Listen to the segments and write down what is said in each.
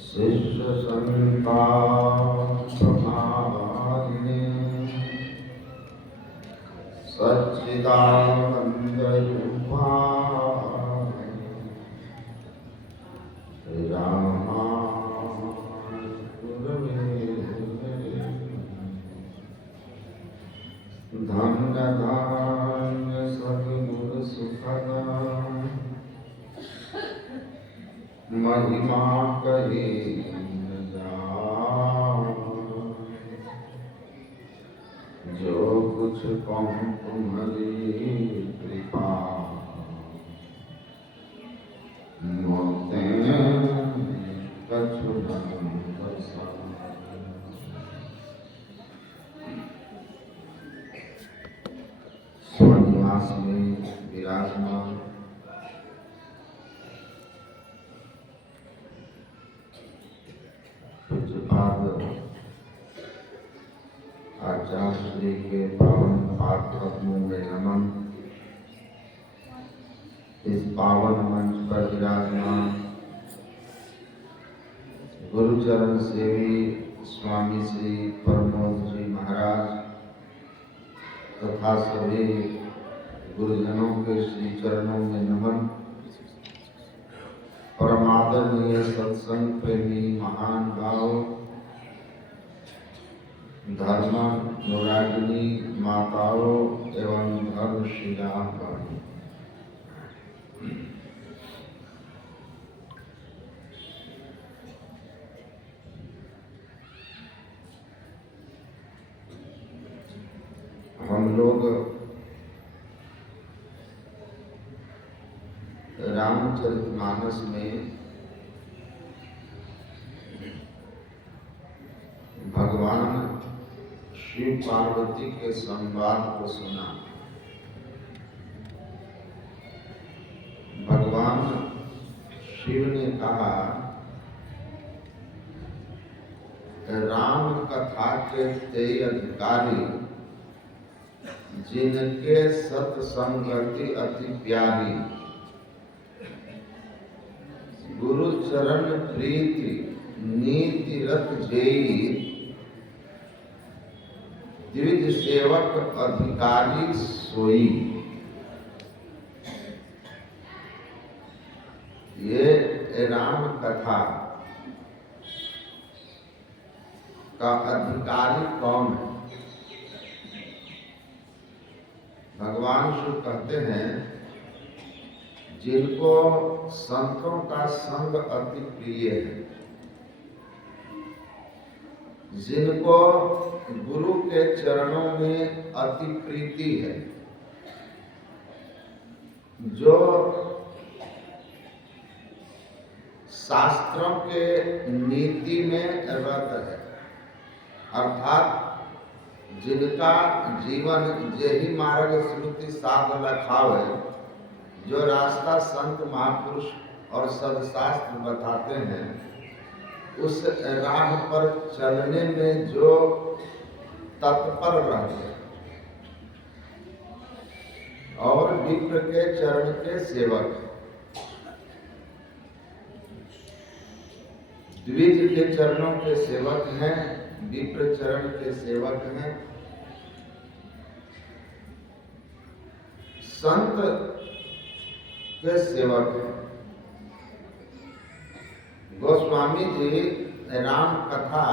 शिष्य संतापमाने सच्चिदानंद धन्य धान्य सद्गुर सुखद महिमा कही न जाए। जो कुछ कहूँ तुम्हारी कृपा मोते कछु न बरसाए। स्वनिवास में विराजमान पूज्यपाद आचार्य श्री के पावन पाद पद्मों में नमन। इस पावन मंच पर विराजमान गुरुचरण सेवी स्वामी श्री प्रमोद जी महाराज तथा सभी गुरुजनों के श्री चरणों में नमन। परमादरणीय सत्संग प्रेमी महान भाव धर्म अनुरागिनी माताओं एवं धर्मशिला भाई, हम लोग रामचरितमानस में भगवान शिव पार्वती के संवाद को सुना। भगवान शिव ने कहा, राम कथा के ते अधिकारी जिनके सत्संगति अति प्यारी, गुरु चरण प्रीति नीति रत जेई, द्विज सेवक अधिकारी सोई। ये राम कथा का अधिकारी कौन है? भगवान शिव कहते हैं, जिनको संतों का संग अति प्रिय है, जिनको गुरु के चरणों में अति प्रीति है, जो शास्त्रों के नीति में रत है, अर्थात जिनका जीवन यही मार्ग श्रुति साध लखावे, जो रास्ता संत महापुरुष और सदशास्त्र बताते हैं, उस राह पर चलने में जो तत्पर रहते हैं और विप्र के चरण के सेवक, द्विज के चरणों के सेवक हैं, विप्र चरण के सेवक हैं, संत के सेवक हैं। गोस्वामी जी राम कथा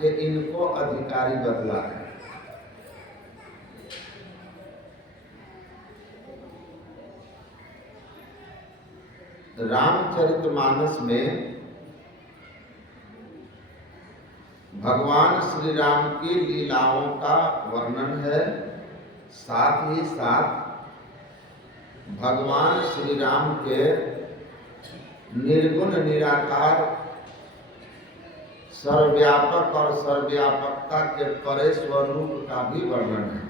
के इनको अधिकारी बदला है। रामचरितमानस में भगवान श्री राम की लीलाओं का वर्णन है, साथ ही साथ भगवान श्री राम के निर्गुण निराकार सर्वव्यापक और सर्वव्यापकता के परे स्वरूप का भी वर्णन है।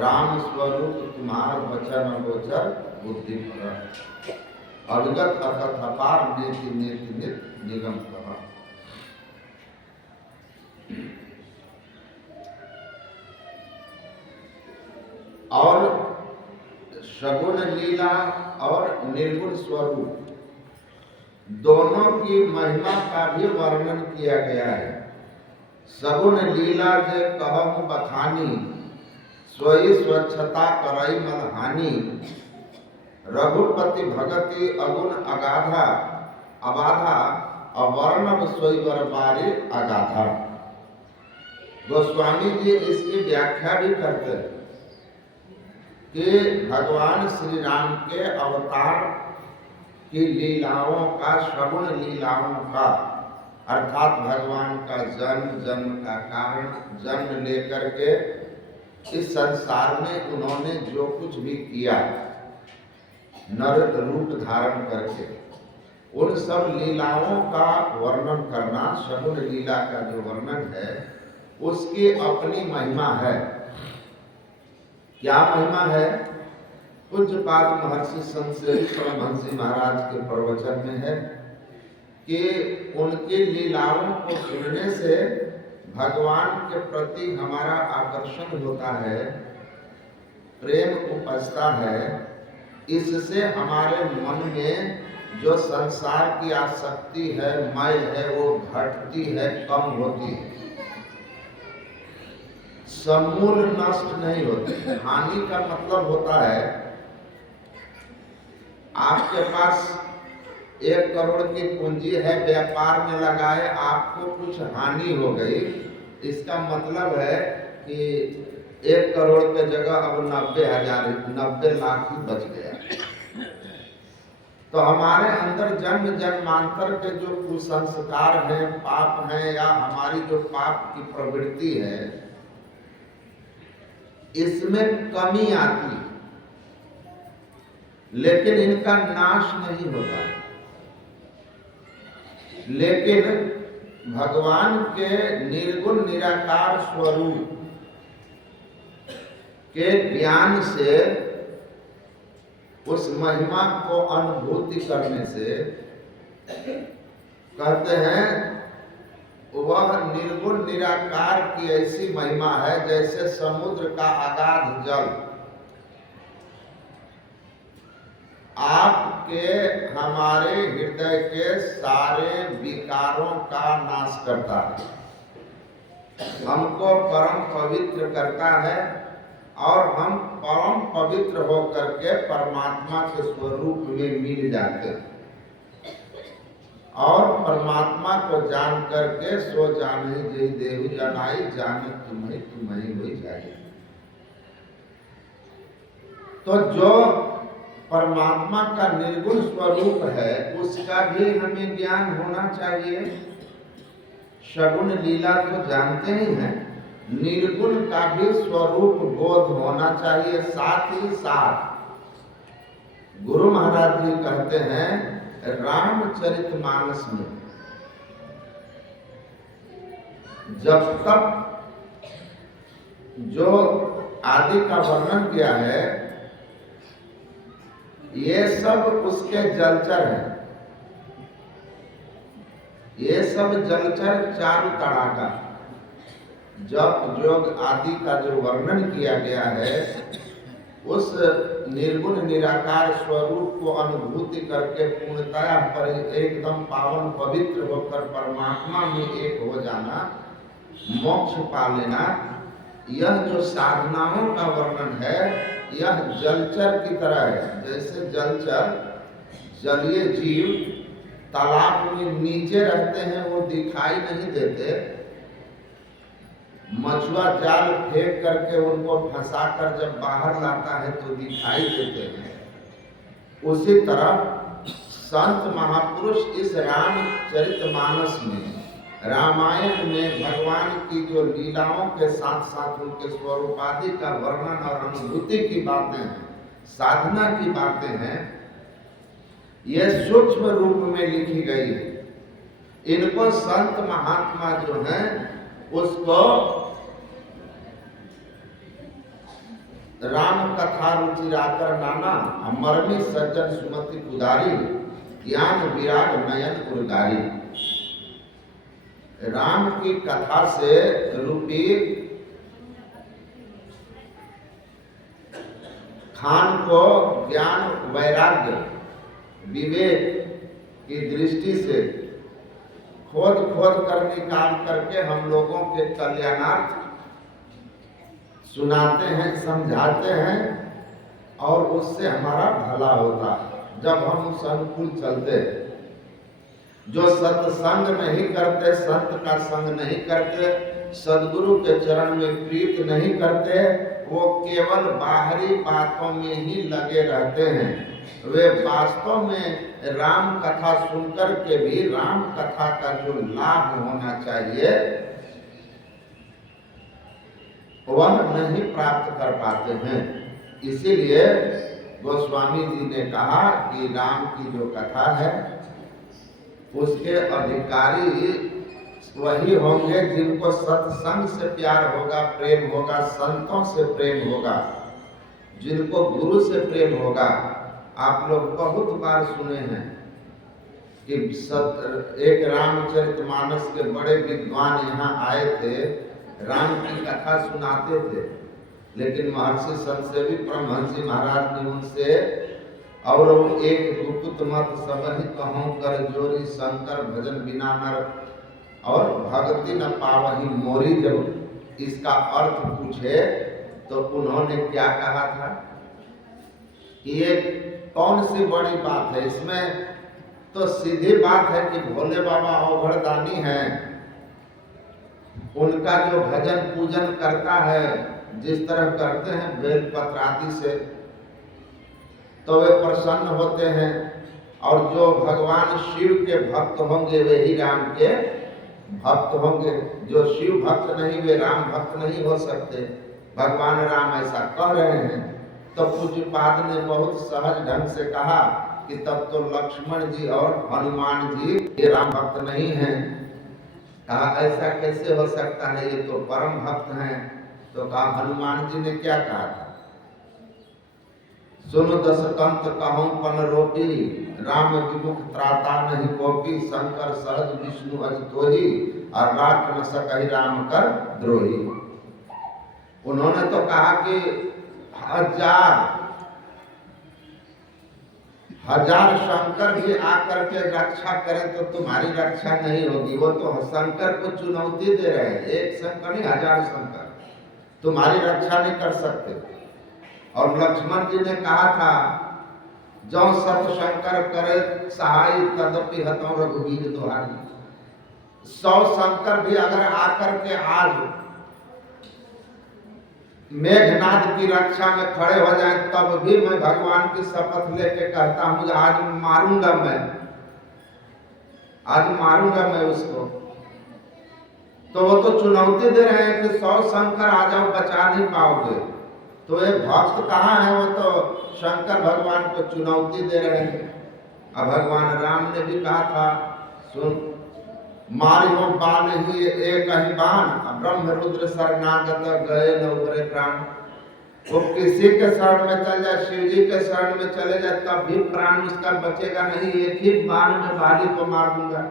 राम स्वरूप तुम्हार वचन गोचर बुद्धि पर, अविगत अर्थात अपार नेति नेति नित निगम कहा। और सगुण लीला और निर्गुण स्वरूप दोनों की महिमा का भी वर्णन किया गया है। सगुन लीला जे कहम बखानी, सोई स्वच्छता करई मन हानि। रघुपति भगति अगुण अगाधा, अबाधा अवर्णव सोई वर बारी अगाधा। गोस्वामी जी इसकी व्याख्या भी करते हैं कि भगवान श्री राम के अवतार की लीलाओं का, सगुण लीलाओं का, अर्थात भगवान का जन्म का कारण, जन्म लेकर के इस संसार में उन्होंने जो कुछ भी किया नर रूप धारण करके, उन सब लीलाओं का वर्णन करना, सगुण लीला का जो वर्णन है उसकी अपनी महिमा है। क्या महिमा है? पूज्यपाद महर्षि संत सेवी परमहंस महाराज के प्रवचन में है कि उनकी लीलाओं को सुनने से भगवान के प्रति हमारा आकर्षण होता है, प्रेम उपजता है। इससे हमारे मन में जो संसार की आसक्ति है, मैल है, वो घटती है, कम होती है, समूल नष्ट नहीं होती। हानि का मतलब होता है आपके पास 1 करोड़ की पूंजी है, व्यापार में लगाए, आपको कुछ हानि हो गई, इसका मतलब है कि 1 करोड़ के जगह अब 90 लाख ही बच गया। तो हमारे अंदर जन्म जन्मांतर के जो कुसंस्कार हैं, पाप हैं, या हमारी जो पाप की प्रवृत्ति है, इसमें कमी आती है, लेकिन इनका नाश नहीं होता। लेकिन भगवान के निर्गुण निराकार स्वरूप के ज्ञान से, उस महिमा को अनुभूति करने से, कहते हैं वह निर्गुण निराकार की ऐसी महिमा है जैसे समुद्र का अगाध जल आपके, हमारे हृदय के सारे विकारों का नाश करता है, हमको परम पवित्र करता है, और हम परम पवित्र होकर के परमात्मा के स्वरूप में मिल जाते हैं, और परमात्मा को जान करके सो जाने जे देहु जनाई, जाने तुम्हें तुम्हें हुई जाए। तो जो परमात्मा का निर्गुण स्वरूप है उसका भी हमें ज्ञान होना चाहिए। सगुण लीला तो जानते ही हैं, निर्गुण का भी स्वरूप बोध होना चाहिए। साथ ही साथ गुरु महाराज जी कहते हैं रामचरितमानस में जब तक जो आदि का वर्णन किया है, ये सब उसके जलचर हैं, ये सब जलचर चारु तड़ाका। जब योग आदि का जो वर्णन किया गया है, उस निर्गुण निराकार स्वरूप को अनुभूति करके पूर्णतया पर एकदम पावन पवित्र होकर परमात्मा में एक हो जाना, मोक्ष पा लेना, यह जो साधनाओं का वर्णन है, यह जलचर की तरह है। जैसे जलचर, जलीय जीव तालाब में नीचे रहते हैं, वो दिखाई नहीं देते, मछुआ जाल फेंक करके उनको फंसाकर जब बाहर लाता है तो दिखाई देते हैं। उसी तरह संत महापुरुष इस रामचरितमानस में, रामायण में भगवान की जो लीलाओं के साथ साथ उनके स्वरूपादि का वर्णन और अनुभूति की बातें हैं, साधना की बातें हैं, ये सूक्ष्म रूप में लिखी गई है। इनको संत महात्मा जो हैं उसको राम कथा रुचिराकर नाना, मर्मी सज्जन सुमति कुदारी, ज्ञान विराग नयन उर्गारी। राम की कथा से रूपी खान को ज्ञान, वैराग्य, विवेक की दृष्टि से खोद खोद कर निकाल करके हम लोगों के कल्याणार्थ सुनाते हैं, समझाते हैं और उससे हमारा भला होता है जब हम उस अनुकूल चलते हैं। जो सत्संग नहीं करते, संत का संग नहीं करते, सदगुरु के चरण में प्रीत नहीं करते, वो केवल बाहरी बातों में ही लगे रहते हैं। वे वास्तव में राम कथा सुनकर के भी राम कथा का जो लाभ होना चाहिए वह नहीं प्राप्त कर पाते हैं। इसीलिए गोस्वामी जी ने कहा कि राम की जो कथा है उसके अधिकारी वही होंगे जिनको सत्संग से प्यार होगा, प्रेम होगा, संतों से प्रेम होगा, जिनको गुरु से प्रेम होगा। आप लोग बहुत बार सुने हैं कि एक रामचरितमानस के बड़े विद्वान यहाँ आए थे, राम की कथा सुनाते थे, लेकिन महर्षि संतसेवी परमहंस महाराज ने उनसे और एक गुप्त मत सबहि कहूँ कर जोरी, शंकर भजन बिना नर और भक्ति न पावही मोरी, जब इसका अर्थ पूछे तो उन्होंने क्या कहा था कि ये कौन सी बड़ी बात है, इसमें तो सीधी बात है कि भोले बाबा अवघड़दानी हैं, उनका जो भजन पूजन करता है जिस तरह करते हैं बेलपत्र आदि से, तो वे प्रसन्न होते हैं। और जो भगवान शिव के भक्त होंगे वे ही राम के भक्त होंगे। जो शिव भक्त नहीं वे राम भक्त नहीं हो सकते। भगवान राम ऐसा कह रहे हैं। तो पूज्यपाद ने बहुत सहज ढंग से कहा कि तब तो लक्ष्मण जी और हनुमान जी ये राम भक्त नहीं हैं। कहा ऐसा कैसे हो सकता है, ये तो परम भक्त हैं। तो कहा हनुमान जी ने क्या कहा था, सुनो दस कंत कहूँ पन रोपी, राम विमुख त्राता नहीं कोपी, शंकर सहज विष्णु अज तोही, और राख न सकहि राम कर द्रोही। उन्होंने तो कहा कि हजार शंकर भी आकर के रक्षा करें तो तुम्हारी रक्षा नहीं होगी। वो तो शंकर को चुनौती दे रहे हैं, एक शंकर नहीं हजार शंकर तुम्हारी रक्षा नहीं कर सकते। और लक्ष्मण जी ने कहा था जो सत शंकर करे सहाय तदपि हतौ रघुवीर दुहारी। 100 शंकर भी अगर आकर के आज मेघनाद की रक्षा में खड़े हो जाए तब भी मैं भगवान की शपथ लेके कहता हूं आज मारूंगा मैं उसको। तो वो तो चुनौती दे रहे हैं कि 100 शंकर आ जाओ, बचा नहीं पाओगे। तो ये भक्त कहाँ है, वो तो शंकर भगवान को चुनौती दे रहे हैं। अब भगवान राम ने भी कहा था सुन मारियो बाल ही एक ही बाण, ब्रह्म रुद्र शरणागत गए न उबरे प्राण। वो किसी के शरण में चल जाए, शिव जी के शरण में चले जाए तब भी प्राण उसका बचेगा नहीं, एक ही बाण में बाली को मार दूंगा।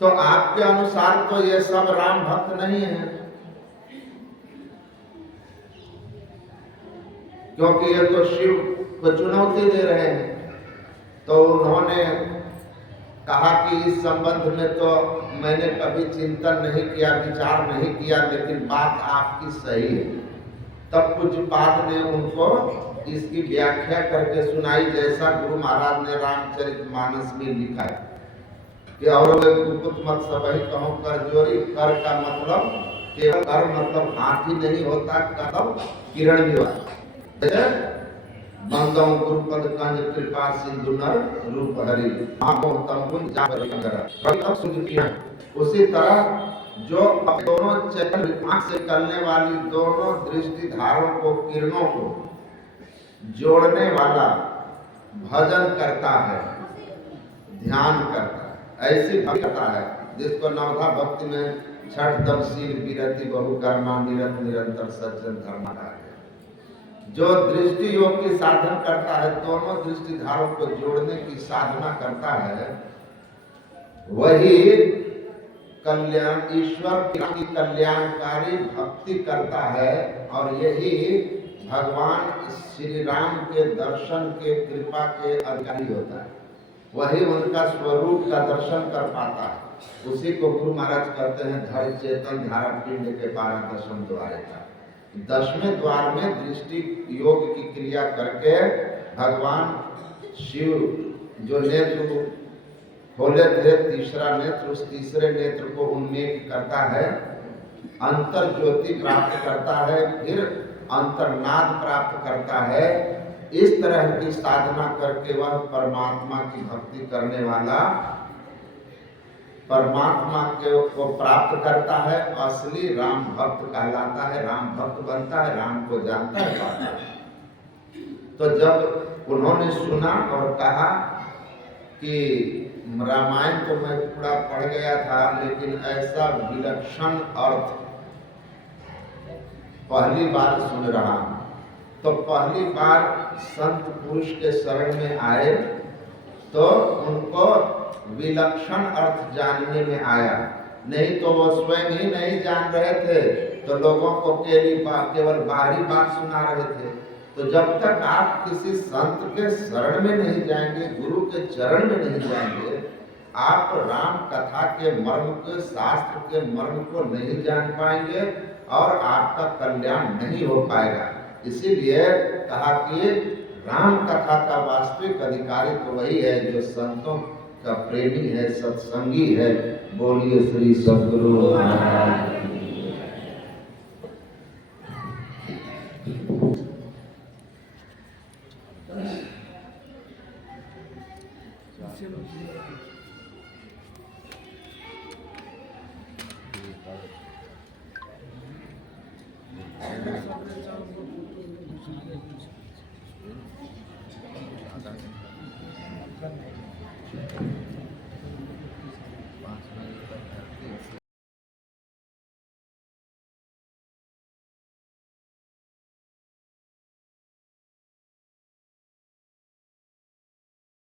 तो आपके अनुसार तो ये सब राम भक्त नहीं है, क्योंकि ये तो शिव को चुनौती दे रहे हैं। तो उन्होंने कहा कि इस संबंध में तो मैंने कभी चिंतन नहीं किया, विचार नहीं किया, लेकिन बात आपकी सही है। तब पूज्यपाद ने उनको इसकी व्याख्या करके सुनाई, जैसा गुरु महाराज ने रामचरितमानस में लिखा है कि और गुप्त मत सबहि कहूँ कर जोरी। कर का मतलब केवल कर मतलब हाथी नहीं होता, कदम किरण भी होता। बंदों गुरुपद कंज कृपा सिंधु नर रूप हरि, आंखों तंबुन जाकर अंगर सूर्य किरण। उसी तरह जो दोनों चरण आंख से निकलने वाली दोनों दृष्टि धारों को, किरणों को जोड़ने वाला भजन करता है, ध्यान करता है, ऐसी भक्ति करता है जिसको नवधा भक्ति में छठ दमशील विरति बहुकर्मा निरत निरंतर सज्जन धर्म है। जो दृष्टि योग की साधन करता है, दोनों दृष्टि धारों को जोड़ने की साधना करता है, वही कल्याण ईश्वर की कल्याणकारी भक्ति करता है। और यही भगवान श्री राम के दर्शन के कृपा के अधिकारी होता है। वही उनका स्वरूप का दर्शन कर पाता है। उसी को गुरु महाराज कहते हैं धड़ चेतन धारा पिंड के 12 दशम द्वारे का। 10वें द्वार में दृष्टि योग की क्रिया करके भगवान शिव जो नेत्र खोले थे, तीसरा नेत्र, उस तीसरे नेत्र को उन्मेष करता है, अंतर ज्योति प्राप्त करता है, फिर अंतर्नाद प्राप्त करता है। इस तरह की साधना करके वह परमात्मा की भक्ति करने वाला परमात्मा को प्राप्त करता है, असली राम भक्त कहलाता है, राम भक्त बनता है, राम को जानता है, पाता है। तो जब उन्होंने सुना और कहा कि रामायण तो मैं पूरा पढ़ गया था, लेकिन ऐसा विलक्षण अर्थ पहली बार सुन रहा हूं, तो पहली बार संत पुरुष के शरण में आए तो उनको विलक्षण अर्थ जानने में आया। नहीं तो वो स्वयं ही नहीं जान रहे थे, तो लोगों को केवल बाहरी बात सुना रहे थे। तो जब तक आप किसी संत के शरण में नहीं जाएंगे, गुरु के चरण में नहीं जाएंगे, आप राम कथा के मर्म के, शास्त्र के मर्म को नहीं जान पाएंगे और आपका कल्याण नहीं हो पाएगा। इसीलिए कहा कि राम कथा का वास्तविक अधिकारी तो वही है जो संतों का प्रेमी है, सत्संगी है। बोलिए श्री सद्गुरु महाराज।